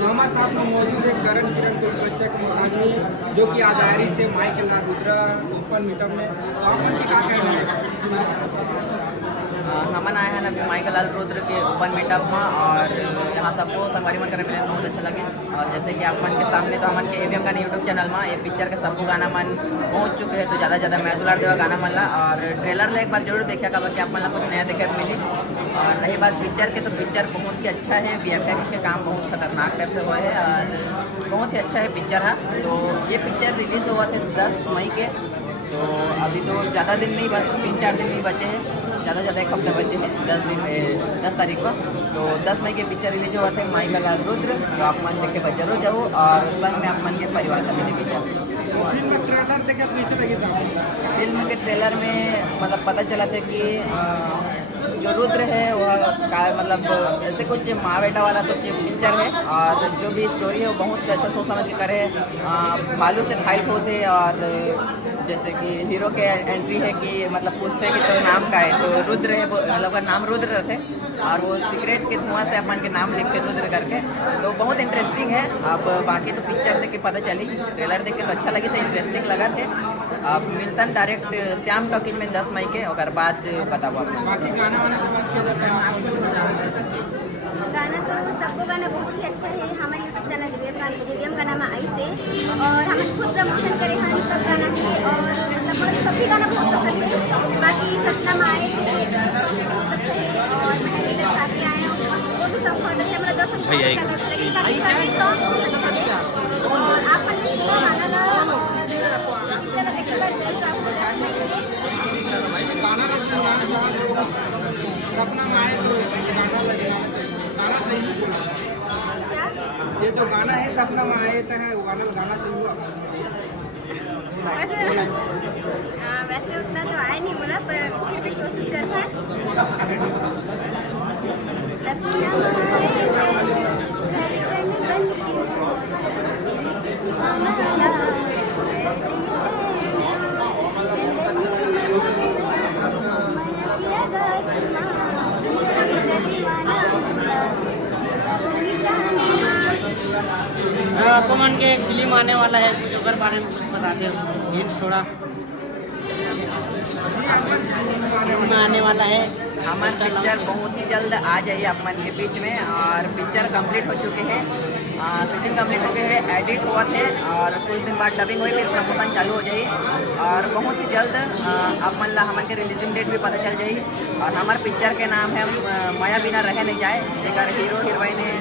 जो हमारे साथ में मौजूद है करण किरण को बच्चा के मुताबिक जो कि आजारी से माइकल रुद्रा ओपन मीटअप में, तो आप उनकी क्या कहना है? हमन आए हैं अभी माइकल रुद्र के ओपन मीटअप में और यहाँ सबको संगवारी मन करे मिले बहुत अच्छा लगे। और जैसे कि आप मन के सामने तो हमन के एवीएम गाना यूट्यूब चैनल में ये पिक्चर के सबको गाना मन पहुँच चुके हैं, तो ज़्यादा मैं दुलार देवा गाना मन ला और ट्रेलर ला एक बार जरूर देखिएगा कि आप मन ला कुछ नया देखे मिली। और रही बात पिक्चर के, तो पिक्चर बहुत ही अच्छा है, VFX के काम बहुत खतरनाक टाइप से हुआ है और बहुत ही अच्छा है पिक्चर है। तो ये पिक्चर रिलीज़ हुआ थे 10 मई के, तो अभी तो ज़्यादा दिन नहीं, बस 3-4 दिन ही बचे हैं, ज़्यादा एक हफ्ते बचे हैं, 10 तारीख को। तो 10 मई के पिक्चर रिलीज हुआ थे माइकल रुद्र, तो आप मन देखे पर जरूर जाओ और संग में आप मन के परिवार का मिले पिक्चर। फिल्म के ट्रेलर में मतलब पता चला था कि जो रुद्र है वह मतलब ऐसे कुछ माँ बेटा वाला कुछ पिक्चर है और जो भी स्टोरी है वो बहुत अच्छा सोच समझ के करे। भालू से फाइट होते और जैसे कि हीरो के एंट्री है कि मतलब पूछते हैं कि तो नाम का है, तो रुद्र है, मतलब का नाम रुद्र रहते और वो सीक्रेट के धुआं से अपन के नाम लिखते रुद्र करके। तो बहुत इंटरेस्टिंग है। अब बाकी तो पिक्चर देख के पता चली, ट्रेलर देख के तो अच्छा लगे से इंटरेस्टिंग लगा थे। अब मिलतन डायरेक्ट श्याम टॉकीज में 10 मई के, और बाद बताओ आपको। बाकी गाना वाना की बात किया जाता है, गाना तो सबको गाना बहुत ही अच्छा है। हमारे यूट्यूब चैनल एवीएम गाना में आई से और हम खुद प्रमोशन करे हैं सब गाना के, और मतलब सभी गाना बहुत पसंद है। बाकी सपना में आए थे बहुत अच्छा है और मेहंदी के साथ ही आए हैं वो भी सब बहुत अच्छा, मतलब दर्शक बहुत अच्छा लग रहा है और आप गाना चलो देखिए सपना में आए तो गाना गाना चाहिए। ये जो गाना है सपना में आए तो है वो गाना चाहिए। वैसे उतना तो आया नहीं बोला, पर फिर भी कोशिश करता है। तो मन के फिल्म आने वाला है, कुछ अगर बारे में कुछ बताते हो हिंट थोड़ा। फिल्म आने वाला है, हमारा पिक्चर बहुत ही जल्द आ जाइए आप मन के बीच में। और पिक्चर कंप्लीट हो चुके हैं, शूटिंग कंप्लीट हो गए हैं, एडिट हुआ थे और कुछ दिन बाद डबिंग हुई, फिर प्रमोशन चालू हो जाए और बहुत ही जल्द आप मन ला हमारे रिलीजिंग डेट भी पता चल जाए। और हमारे पिक्चर के नाम है माया बिना रह नहीं जाए, जेकर हीरो हीरोइन है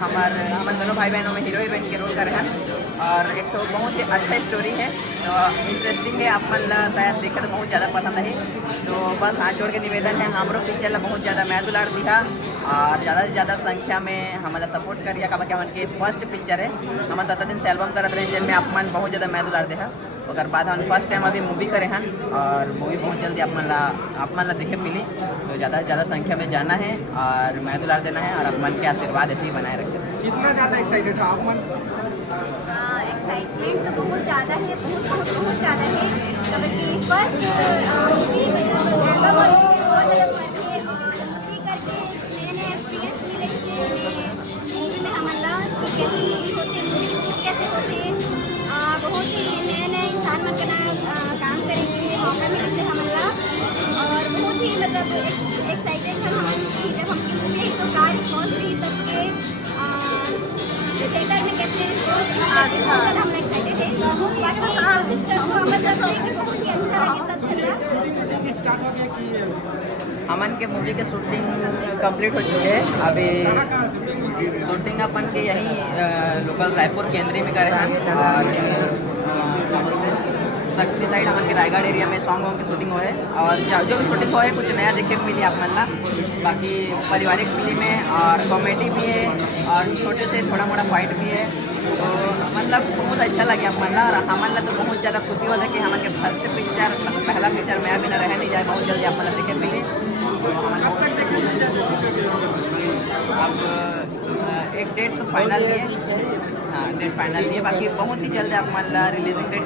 हमारे दोनों भाई बहनों में हीरो हीरोइन के रोल कर रहे हैं। और एक तो बहुत ही अच्छा स्टोरी है, तो इंटरेस्टिंग है, आप मन ला शायद देखे तो बहुत ज़्यादा पसंद है। तो बस हाथ जोड़ के निवेदन है, हमारो पिक्चर ला बहुत ज़्यादा मैं दुलार दिया और ज़्यादा से ज़्यादा संख्या में हमारा सपोर्ट करिए। का कि हमारे फर्स्ट पिक्चर है, हम 10 दिन से एल्बम करते रहे जिनमें आप मन बहुत ज़्यादा मैं दुलार दिया। और बाद हम फर्स्ट टाइम अभी मूवी करे हैं और मूवी बहुत जल्दी आप मन ला देखे मिली। तो ज़्यादा से ज़्यादा संख्या में जाना है और मैं दुलार देना है और आप मन के आशीर्वाद ऐसे ही बनाए रखें। कितना ज़्यादा एक्साइटेड था आप मन? एक्साइटमेंट तो बहुत ज़्यादा है, बहुत ज़्यादा है, क्योंकि फर्स्ट मूवी मतलब मैंने एक्सपीरियंस मिले मूवी में हमारा कि कैसी मूवी होती है, कैसे होते बहुत ही नए इंसान मन का काम करेंगे मौका मिले से हमारा। और बहुत ही मतलब एक्साइटेड है हम कि जब हम मूवी तो कार रिस्पॉन्स रही सबके थिएटर में कैसे हम एक्साइटेड है। सिस्टम को मतलब बहुत ही अच्छा लगे, सब चल स्टार्ट हो गया कि हमन के मूवी के शूटिंग कंप्लीट हो चुके हैं। अभी शूटिंग अपन के यहीं लोकल रायपुर केंद्रीय में करे हैं और क्या बोलते हैं शक्ति साइड हमन के रायगढ़ एरिया में सॉन्ग की शूटिंग हो है। और जो भी शूटिंग हो है कुछ नया देखे मिली आप मन ला। बाकी पारिवारिक फिल्म है और कॉमेडी भी है और छोटे से थोड़ा मोड़ा फाइट भी है, तो मतलब बहुत अच्छा लगे आप मन ला। और हमारे ला तो बहुत ज़्यादा खुशी होता है कि हमारे फर्स्ट पिक्चर मतलब पहला पिक्चर मैं बिना रह नहीं जाए, बहुत जल्दी आप मन देखे मिले। अब एक डेट तो फाइनल नहीं है, हाँ डेट फाइनल नहीं है, बाकी बहुत ही जल्द आप मान ला रिलीजिंग डेट